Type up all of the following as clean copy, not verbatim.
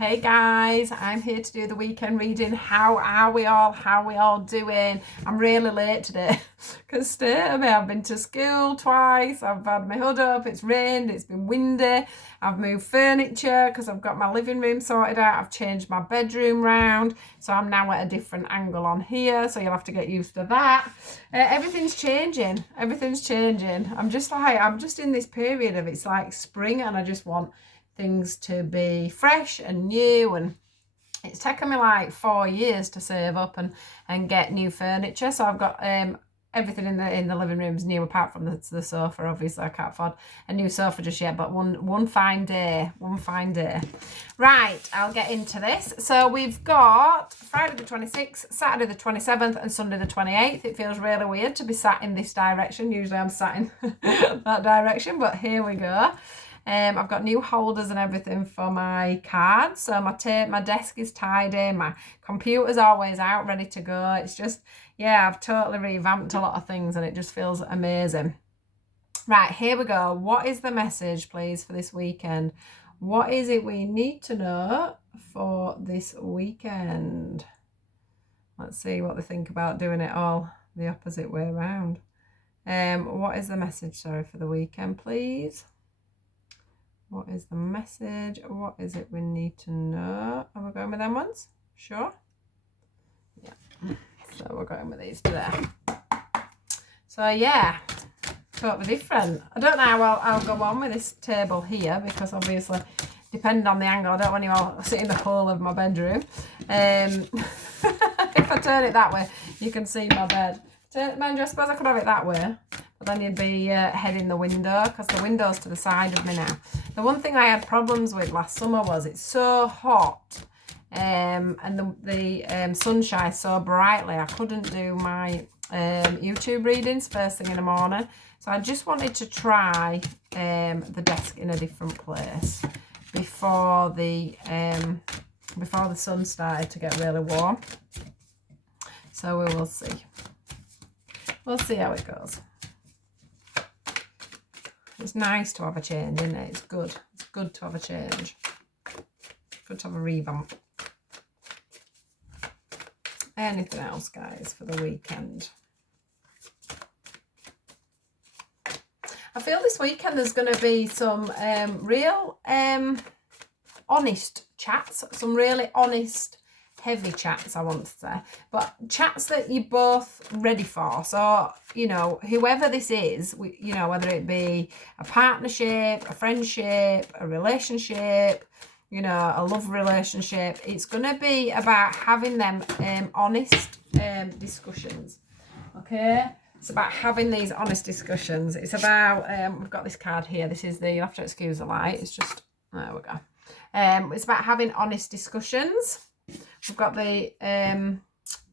Hey guys, I'm here to do the weekend reading. How are we all? How are we all doing? I'm really late today because I've been to school twice. I've had my hood up, it's rained, it's been windy. I've moved furniture because I've got my living room sorted out. I've changed my bedroom round. So I'm now at a different angle on here. So you'll have to get used to that. Everything's changing. Everything's changing. I'm just in this period of it's like spring and I just want things to be fresh and new, and it's taken me like 4 years to save up and get new furniture. So I've got everything in the living room is new apart from the sofa. Obviously I can't afford a new sofa just yet, but one fine day. Right, I'll get into this. So we've got Friday the 26th, Saturday the 27th and Sunday the 28th. It feels really weird to be sat in this direction. Usually I'm sat in that direction, but here we go. I've got new holders and everything for my cards. So my desk is tidy. My computer's always out, ready to go. It's just, yeah, I've totally revamped a lot of things and it just feels amazing. Right, here we go. What is the message, please, for this weekend? What is it we need to know for this weekend? Let's see what they think about doing it all the opposite way around. What is the message, sorry, for the weekend, please? What is the message? What is it we need to know? Are we going with them ones? Sure. Yeah. So we're going with these today. So yeah, totally different. I don't know how I'll go on with this table here because obviously, depending on the angle, I don't want you all sitting in the whole of my bedroom. If I turn it that way, you can see my bed. Mind you, I suppose I could have it that way. But then you'd be heading the window because the window's to the side of me now. The one thing I had problems with last summer was it's so hot and the sun shines so brightly. I couldn't do my YouTube readings first thing in the morning. So I just wanted to try the desk in a different place before the sun started to get really warm. So we will see. We'll see how it goes. It's nice to have a change, isn't it? It's good. It's good to have a change. Good to have a revamp. Anything else, guys, for the weekend? I feel this weekend there's going to be some real honest chats. Some really honest, heavy chats, I want to say, but chats that you're both ready for. So, you know, whoever this is, you know, whether it be a partnership, a friendship, a relationship, you know, a love relationship, it's going to be about having them honest discussions. Okay, it's about having these honest discussions. It's about we've got this card here. This is you'll have to excuse the light. It's just, there we go. It's about having honest discussions. We've got the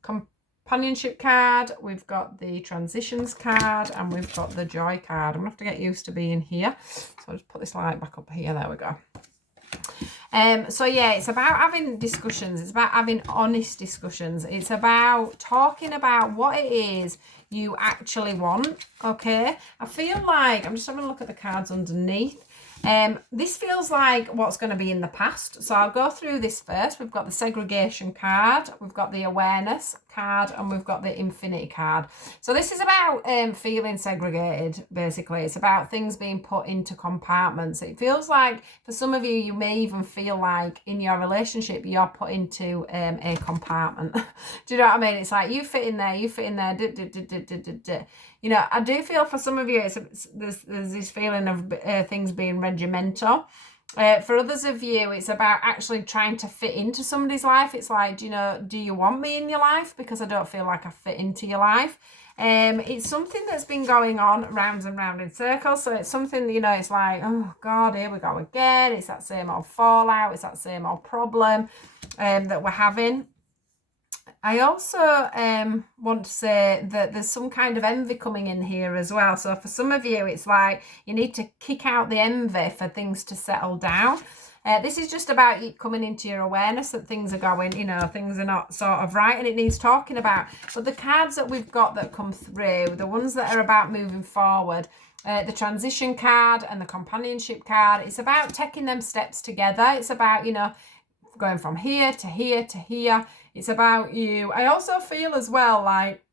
companionship card, we've got the transitions card, and we've got the joy card. I'm going to have to get used to being here. So I'll just put this light back up here. There we go. So yeah, it's about having discussions. It's about having honest discussions. It's about talking about what it is you actually want. Okay. I feel like, I'm just having a look at the cards underneath. This feels like what's going to be in the past. So I'll go through this first. We've got the segregation card, we've got the awareness card, and we've got the infinity card. So this is about feeling segregated, basically. It's about things being put into compartments. It feels like for some of you, you may even feel like in your relationship, you're put into a compartment. Do you know what I mean? It's like you fit in there, You know, I do feel for some of you, there's this feeling of things being regimental. For others of you, it's about actually trying to fit into somebody's life. It's like, do you want me in your life? Because I don't feel like I fit into your life. It's something that's been going on round and round in circles. So it's something, you know, it's like, oh God, here we go again. It's that same old fallout. It's that same old problem that we're having. I also want to say that there's some kind of envy coming in here as well. So for some of you, it's like you need to kick out the envy for things to settle down. This is just about you coming into your awareness that things are going, you know, things are not sort of right and it needs talking about. But the cards that we've got that come through, the ones that are about moving forward, the transition card and the companionship card, it's about taking them steps together. It's about, you know, going from here to here to here. It's about you. I also feel as well like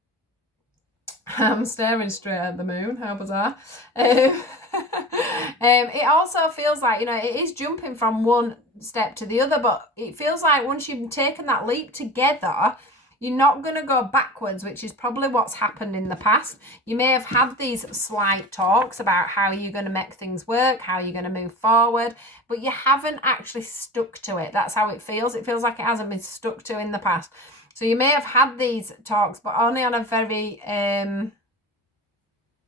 I'm staring straight at the moon. How bizarre. It also feels like, you know, it is jumping from one step to the other, but it feels like once you've taken that leap together, you're not going to go backwards, which is probably what's happened in the past. You may have had these slight talks about how you're going to make things work, how you're going to move forward, but you haven't actually stuck to it. That's how it feels. It feels like it hasn't been stuck to in the past. So you may have had these talks, but only on a very,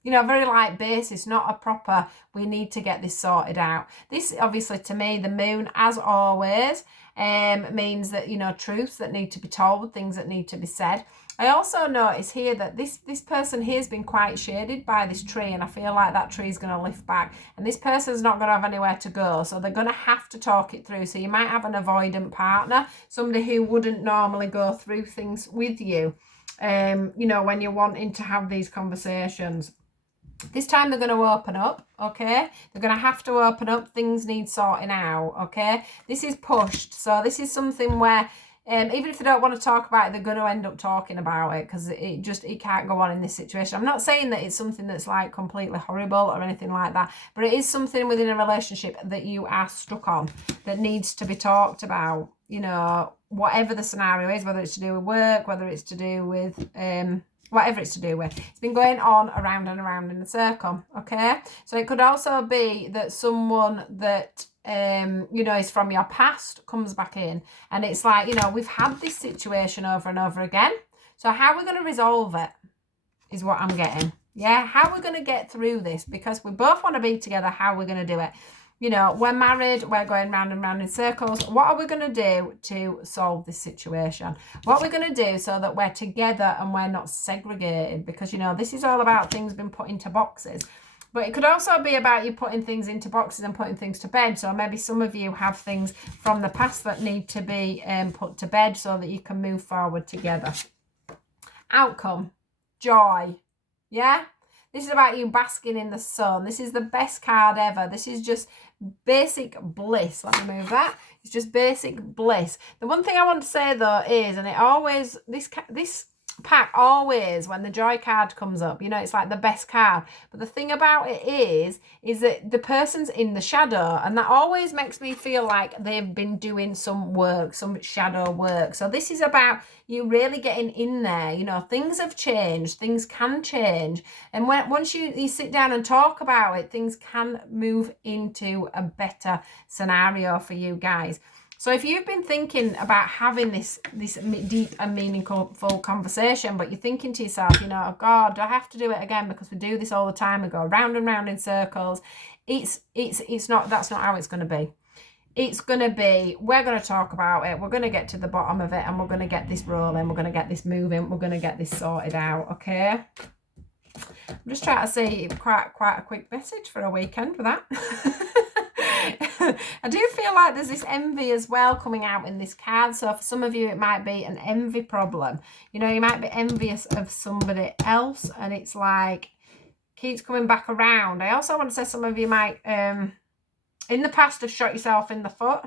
you know, a very light basis, not a proper, we need to get this sorted out. This, obviously, to me, the moon, as always, means that, you know, truths that need to be told, things that need to be said. I also notice here that this person here has been quite shaded by this tree, and I feel like that tree is going to lift back, and this person's not going to have anywhere to go, so they're going to have to talk it through. So you might have an avoidant partner, somebody who wouldn't normally go through things with you, you know, when you're wanting to have these conversations. This time they're going to open up, okay? They're going to have to open up. Things need sorting out, okay? This is pushed. So this is something where even if they don't want to talk about it, they're going to end up talking about it, because it can't go on in this situation. I'm not saying that it's something that's like completely horrible or anything like that, but it is something within a relationship that you are stuck on that needs to be talked about, you know, whatever the scenario is, whether it's to do with work, whether it's to do with whatever it's to do with. It's been going on around and around in a circle, okay? So it could also be that someone that, you know, is from your past comes back in, and it's like, you know, we've had this situation over and over again. So how are we going to resolve it is what I'm getting. Yeah, how we're going to get through this, because we both want to be together. How we're going to do it. You know, we're married, we're going round and round in circles. What are we going to do to solve this situation? What we're going to do so that we're together and we're not segregated? Because, you know, this is all about things being put into boxes. But it could also be about you putting things into boxes and putting things to bed. So maybe some of you have things from the past that need to be put to bed so that you can move forward together. Outcome, joy, yeah? This is about you basking in the sun. This is the best card ever. This is just basic bliss. Let me move that. It's just basic bliss. The one thing I want to say though is, and it always, this pack always, when the joy card comes up, you know, it's like the best card. But the thing about it is that the person's in the shadow, and that always makes me feel like they've been doing some work, some shadow work. So this is about you really getting in there. You know, things have changed, things can change, and once you sit down and talk about it, things can move into a better scenario for you guys. So if you've been thinking about having this deep and meaningful conversation, but you're thinking to yourself, you know, oh God, do I have to do it again because we do this all the time? We go round and round in circles. It's not, that's not how it's going to be. It's going to be, we're going to talk about it. We're going to get to the bottom of it, and we're going to get this rolling. We're going to get this moving. We're going to get this sorted out. Okay. I'm just trying to see quite a quick message for a weekend for that. I do feel like there's this envy as well coming out in this card. So for some of you, it might be an envy problem. You know, you might be envious of somebody else, and it's like keeps coming back around. I also want to say some of you might, in the past, have shot yourself in the foot.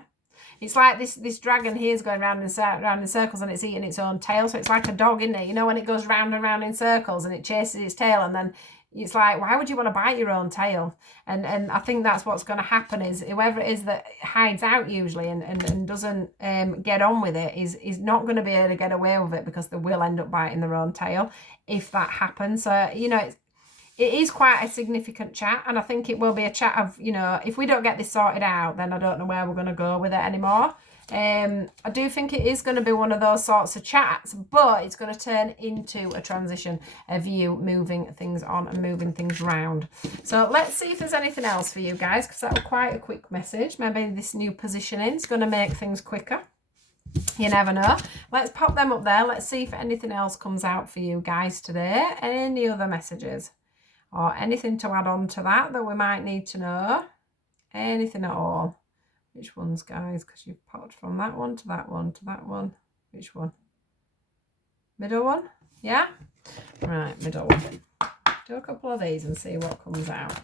It's like this dragon here is going round in circles, and it's eating its own tail. So it's like a dog, isn't it? You know, when it goes round and round in circles and it chases its tail, and then it's like, why would you want to bite your own tail? And I think that's what's going to happen, is whoever it is that hides out usually and doesn't get on with it is not going to be able to get away with it, because they will end up biting their own tail if that happens. So, you know, it is quite a significant chat, and I think it will be a chat of, you know, if we don't get this sorted out, then I don't know where we're going to go with it anymore. I do think it is going to be one of those sorts of chats, but it's going to turn into a transition of you moving things on and moving things round. So let's see if there's anything else for you guys, because that was quite a quick message. Maybe this new positioning is going to make things quicker. You never know. Let's pop them up there. Let's see if anything else comes out for you guys today. Any other messages or anything to add on to that we might need to know? Anything at all? Which ones, guys? Because you've popped from that one to that one to that one. Which one? Middle one? Yeah? Right, middle one. Do a couple of these and see what comes out.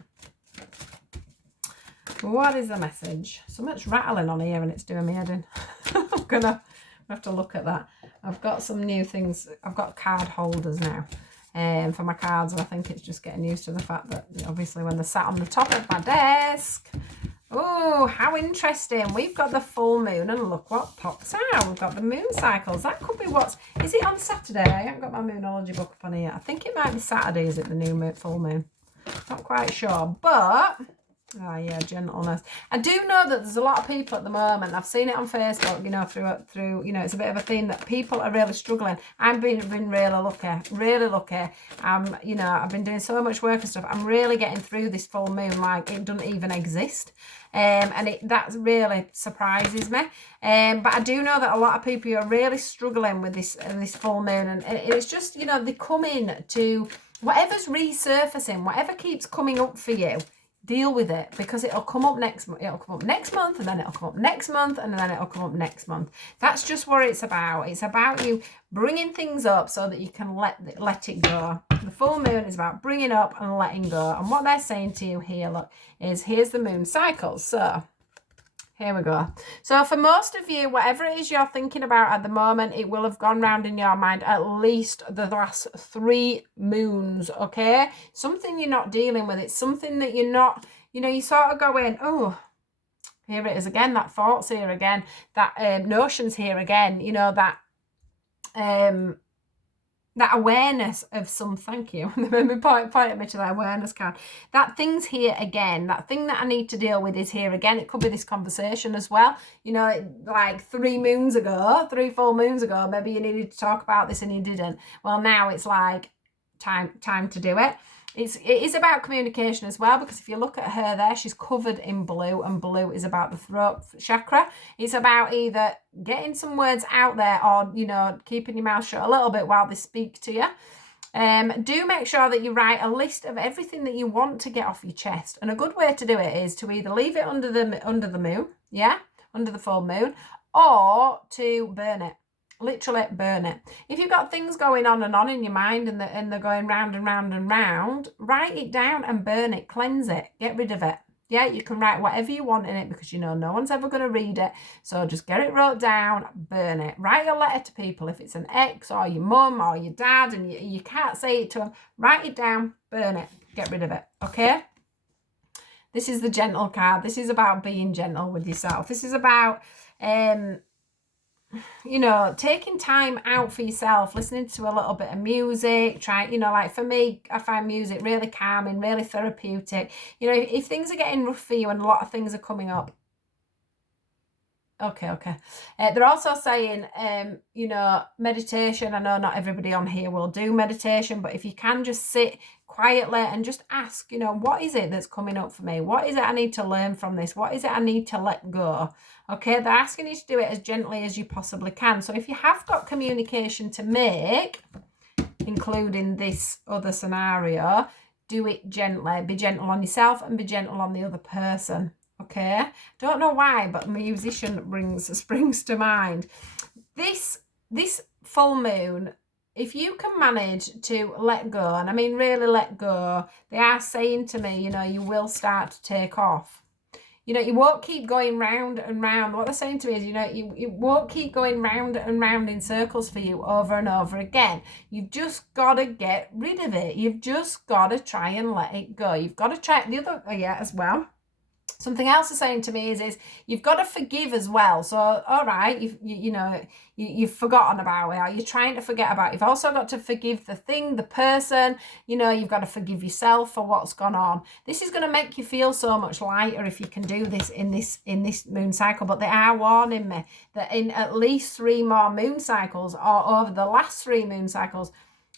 What is the message? So much rattling on here and it's doing me head in. gonna have to look at that. I've got some new things. I've got card holders now for my cards, and I think it's just getting used to the fact that obviously when they're sat on the top of my desk. Oh, how interesting. We've got the full moon, and look what pops out. We've got the moon cycles. That could be is it on Saturday? I haven't got my moonology book up on here. I think it might be Saturday, is it, the new full moon? Not quite sure, but oh yeah, gentleness. I do know that there's a lot of people at the moment. I've seen it on Facebook, through it's a bit of a theme that people are really struggling. I've been really lucky, really lucky. I've been doing so much work and stuff. I'm really getting through this full moon like it doesn't even exist. And that really surprises me. But I do know that a lot of people are really struggling with this full moon, and it's just they come in to whatever's resurfacing, whatever keeps coming up for you. Deal with it, because it'll come up next month. It'll come up next month, and then it'll come up next month, and then it'll come up next month. That's just what it's about. It's about you bringing things up so that you can let it go. The full moon is about bringing up and letting go. And what they're saying to you here, look, is here's the moon cycle. So here we go. So for most of you, whatever it is you're thinking about at the moment, it will have gone round in your mind at least the last 3 moons, okay? Something you're not dealing with. It's something that you're not, you sort of go in, oh, here it is again, that thought's here again, that notion's here again, that awareness of thank you. Remember, point at me to that awareness card. That thing's here again. That thing that I need to deal with is here again. It could be this conversation as well. Like 3 full moons ago, maybe you needed to talk about this and you didn't. Well, now it's like time to do it. It is about communication as well, because if you look at her there, she's covered in blue, and blue is about the throat chakra. It's about either getting some words out there or, keeping your mouth shut a little bit while they speak to you. Do make sure that you write a list of everything that you want to get off your chest. And a good way to do it is to either leave it under the moon, under the full moon, or to burn it. Literally burn it. If you've got things going on in your mind and they're going round and round and round, write it down and burn it, cleanse it, get rid of it. Yeah, you can write whatever you want in it, because no one's ever going to read it. So just get it wrote down, burn it. Write a letter to people if it's an ex or your mum or your dad and you can't say it to them. Write it down, burn it, get rid of it. Okay? This is the gentle card. This is about being gentle with yourself. This is about taking time out for yourself, listening to a little bit of music, like for me, I find music really calming, really therapeutic. If things are getting rough for you and a lot of things are coming up. Okay. They're also saying, meditation. I know not everybody on here will do meditation, but if you can just sit quietly and just ask, what is it that's coming up for me? What is it I need to learn from this? What is it I need to let go? Okay, they're asking you to do it as gently as you possibly can. So if you have got communication to make, including this other scenario, do it gently. Be gentle on yourself and be gentle on the other person. Okay, don't know why, but musician springs to mind. This full moon, if you can manage to let go, and I mean really let go, they are saying to me, you will start to take off. You won't keep going round and round. What they're saying to me is, you won't keep going round and round in circles for you over and over again. You've just got to get rid of it. You've just got to try and let it go. You've got to try the other, as well. Something else they're saying to me is you've got to forgive as well. So, all right, you've forgotten about it, or you're trying to forget about it. You've also got to forgive the person. You've got to forgive yourself for what's gone on. This is going to make you feel so much lighter if you can do this in this moon cycle. But they are warning me that in at least 3 more moon cycles, or over the last 3 moon cycles,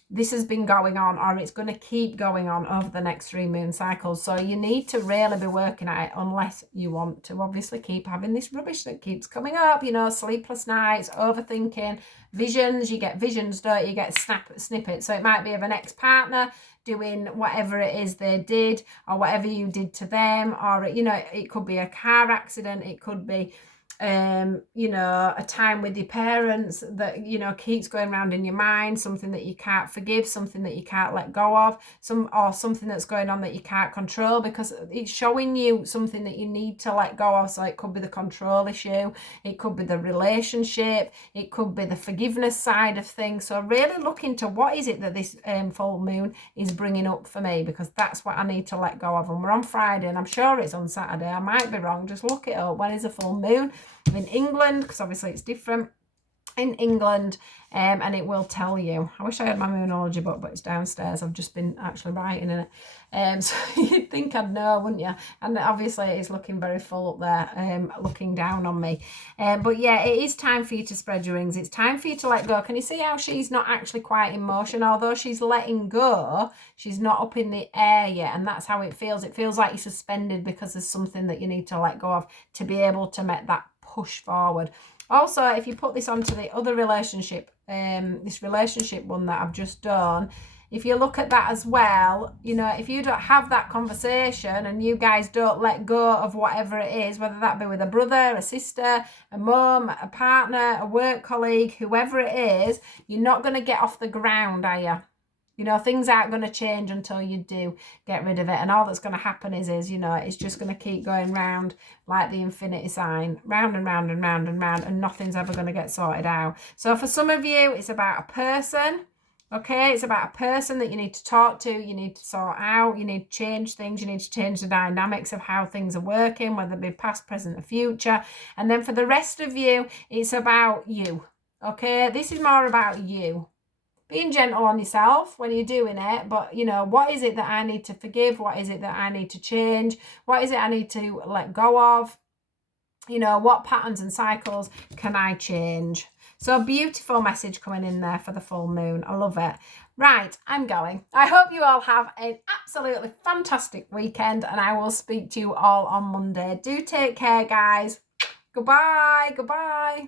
this has been going on, or it's going to keep going on over the next 3 moon cycles. So you need to really be working at it, unless you want to obviously keep having this rubbish that keeps coming up, sleepless nights, overthinking, visions. You get visions, don't you? You get snippets. So it might be of an ex-partner doing whatever it is they did, or whatever you did to them, or, it could be a car accident. It could be you know, a time with your parents that, you know, keeps going around in your mind, something that you can't forgive, something that you can't let go of, something that's going on that you can't control, because it's showing you something that you need to let go of. So it could be the control issue, it could be the relationship, it could be the forgiveness side of things. So really look into what is it that this full moon is bringing up for me, because that's what I need to let go of. And we're on Friday, and I'm sure it's on Saturday. I might be wrong. Just look it up. When is a full moon in England? Because obviously it's different in England, and it will tell you. I wish I had my moonology book, but it's downstairs. I've just been actually writing in it, so you'd think I'd know, wouldn't you? And obviously it's looking very full up there, looking down on me, but yeah, it is time for you to spread your wings. It's time for you to let go. Can you see how she's not actually quite in motion? Although she's letting go, she's not up in the air yet, and that's how it feels. It feels like you're suspended because there's something that you need to let go of to be able to make that push forward. Also, if you put this onto the other relationship, this relationship one that I've just done, if you look at that as well, you know, if you don't have that conversation and you guys don't let go of whatever it is, whether that be with a brother, a sister, a mum, a partner, a work colleague, whoever it is, you're not going to get off the ground, are you? You know, things aren't going to change until you do get rid of it. And all that's going to happen is, you know, it's just going to keep going round like the infinity sign, round and round and round and round, and nothing's ever going to get sorted out. So for some of you, it's about a person. Okay, it's about a person that you need to talk to, you need to sort out, you need to change things, you need to change the dynamics of how things are working, whether it be past, present, or future. And then for the rest of you, it's about you. Okay, this is more about you. Being gentle on yourself when you're doing it, but you know, what is it that I need to forgive? What is it that I need to change? What is it I need to let go of? You know, what patterns and cycles can I change? So a beautiful message coming in there for the full moon. I love it. Right, I'm going. I hope you all have an absolutely fantastic weekend, and I will speak to you all on Monday. Do take care, guys. Goodbye. Goodbye.